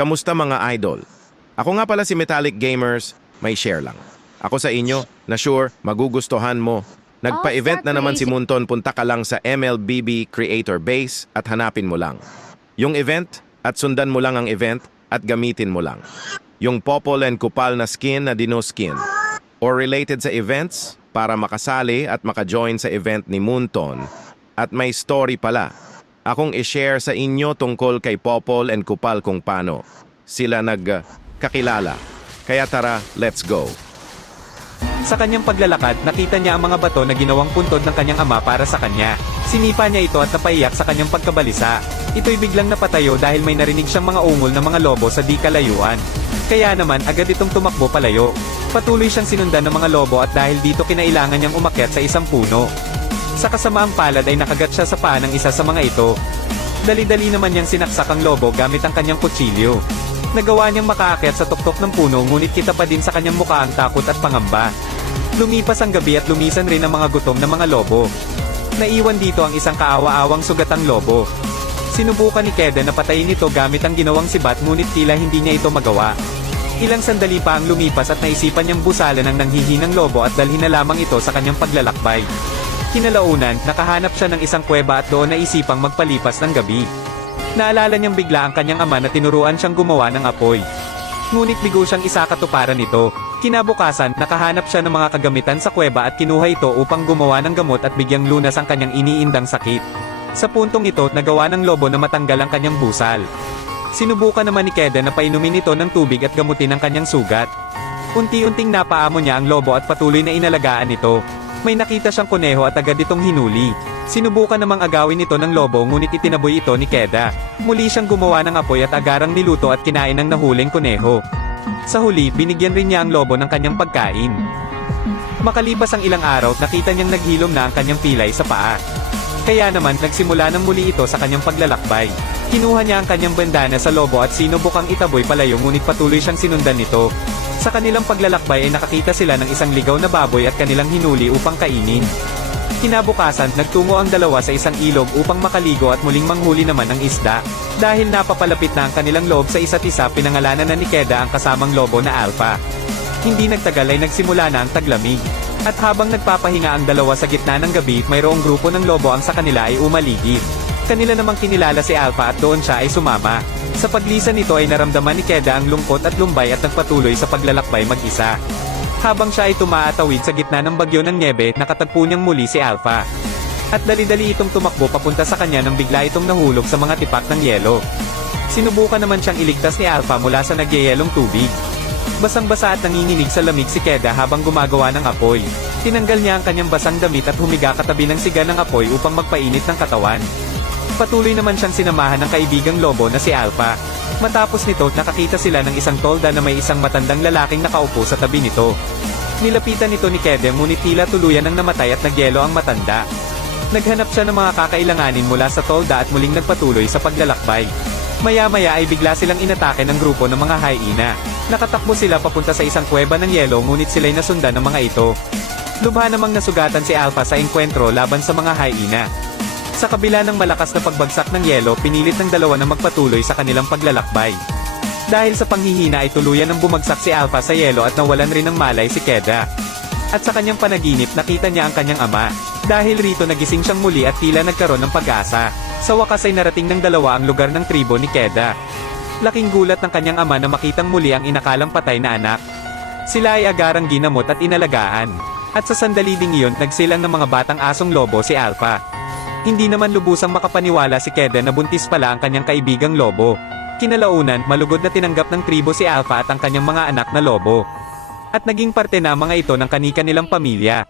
Kamusta mga idol? Ako nga pala si Metallic Gamers, may share lang. Ako sa inyo, na sure, magugustuhan mo. Nagpa-event na naman si Munton, punta ka lang sa MLBB Creator Base at hanapin mo lang. Yung event, at sundan mo lang ang event, at gamitin mo lang. Yung Popol and Kupal na skin na Dino skin. Or related sa events, para makasali at maka-join sa event ni Munton. At may story pala. Akong i-share sa inyo tungkol kay Popol and Kupal kung paano sila nagkakilala. Kaya tara, let's go. Sa kanyang paglalakad, nakita niya ang mga bato na ginawang puntod ng kanyang ama para sa kanya. Sinipa niya ito at napaiyak sa kanyang pagkabalisa. Ito'y biglang napatayo dahil may narinig siyang mga ungol ng mga lobo sa di kalayuan. Kaya naman, agad itong tumakbo palayo. Patuloy siyang sinundan ng mga lobo at dahil dito kinailangan niyang umakyat sa isang puno. Sa kasamaang palad ay nakagat siya sa paa ng isa sa mga ito. Dali-dali naman niyang sinaksak ang lobo gamit ang kanyang kutsilyo. Nagawa niyang makaakyat sa tuktok ng puno ngunit kita pa din sa kanyang mukha ang takot at pangamba. Lumipas ang gabi at lumisan rin ang mga gutom na mga lobo. Naiwan dito ang isang kaawa-awang sugatang lobo. Sinubukan ni Keda na patayin ito gamit ang ginawang sibat ngunit tila hindi niya ito magawa. Ilang sandali pa ang lumipas at naisipan niyang busalan ang nanghihinang lobo at dalhin na lamang ito sa kanyang paglalakbay. Kinalaunan, nakahanap siya ng isang kuweba at doon naisipang magpalipas ng gabi. Naalala niyang bigla ang kanyang ama na tinuruan siyang gumawa ng apoy. Ngunit bigo siyang isakatuparan nito. Kinabukasan, nakahanap siya ng mga kagamitan sa kuweba at kinuha ito upang gumawa ng gamot at bigyang lunas ang kanyang iniindang sakit. Sa puntong ito, nagawa ng lobo na matanggal ang kanyang busal. Sinubukan naman ni Keda na painumin ito ng tubig at gamutin ang kanyang sugat. Unti-unting napaamo niya ang lobo at patuloy na inalagaan ito. May nakita siyang kuneho at agad itong hinuli. Sinubukan namang agawin ito ng lobo ngunit itinaboy ito ni Keda. Muli siyang gumawa ng apoy at agarang niluto at kinain ng nahuling kuneho. Sa huli, binigyan rin niya ang lobo ng kanyang pagkain. Makalipas ang ilang araw, nakita niyang naghilom na ang kanyang pilay sa paa. Kaya naman, nagsimula ng muli ito sa kanyang paglalakbay. Kinuha niya ang kanyang bandana sa lobo at sinubukang itaboy palayo ngunit patuloy siyang sinundan nito. Sa kanilang paglalakbay ay nakakita sila ng isang ligaw na baboy at kanilang hinuli upang kainin. Kinabukasan, nagtungo ang dalawa sa isang ilog upang makaligo at muling manghuli naman ng isda. Dahil napapalapit na ang kanilang loob sa isa't isa, pinangalanan na ni Keda ang kasamang lobo na Alpha. Hindi nagtagal ay nagsimula na ang taglamig. At habang nagpapahinga ang dalawa sa gitna ng gabi, mayroong grupo ng lobo ang sa kanila ay umaligid. Kanila namang kinilala si Alpha at doon siya ay sumama. Sa paglisan nito ay naramdaman ni Keda ang lungkot at lumbay at nagpatuloy sa paglalakbay mag-isa. Habang siya ay tumaatawid sa gitna ng bagyo ng nyebe, nakatagpo niyang muli si Alpha. At dali-dali itong tumakbo papunta sa kanya nang bigla itong nahulog sa mga tipak ng yelo. Sinubukan naman siyang iligtas ni Alpha mula sa nagyayelong tubig. Basang-basa at nanginginig sa lamig si Keda habang gumagawa ng apoy. Tinanggal niya ang kanyang basang damit at humiga katabi ng siga ng apoy upang magpainit ng katawan. Patuloy naman siyang sinamahan ng kaibigang lobo na si Alpha. Matapos nito, nakakita sila ng isang tolda na may isang matandang lalaking nakaupo sa tabi nito. Nilapitan nito ni Kede ngunit tila tuluyan ng namatay at nagyelo ang matanda. Naghanap siya ng mga kakailanganin mula sa tolda at muling nagpatuloy sa paglalakbay. Maya-maya ay bigla silang inatake ng grupo ng mga hyena. Nakatakbo sila papunta sa isang kuweba ng yelo ngunit sila'y nasundan ng mga ito. Lubha namang nasugatan si Alpha sa engkwentro laban sa mga hyena. Sa kabila ng malakas na pagbagsak ng yelo, pinilit ng dalawa na magpatuloy sa kanilang paglalakbay. Dahil sa panghihina ay tuluyan ng bumagsak si Alpha sa yelo at nawalan rin ng malay si Keda. At sa kanyang panaginip nakita niya ang kanyang ama. Dahil rito nagising siyang muli at tila nagkaroon ng pag-asa. Sa wakas ay narating ng dalawa ang lugar ng tribo ni Keda. Laking gulat ng kanyang ama na makitang muli ang inakalang patay na anak. Sila ay agarang ginamot at inalagaan. At sa sandali ding iyon, nagsilang ng mga batang asong lobo si Alpha. Hindi naman lubusang makapaniwala si Keda na buntis pala ang kanyang kaibigang lobo. Kinalaunan, malugod na tinanggap ng tribo si Alpha at ang kanyang mga anak na lobo. At naging parte na mga ito ng kani-kanilang pamilya.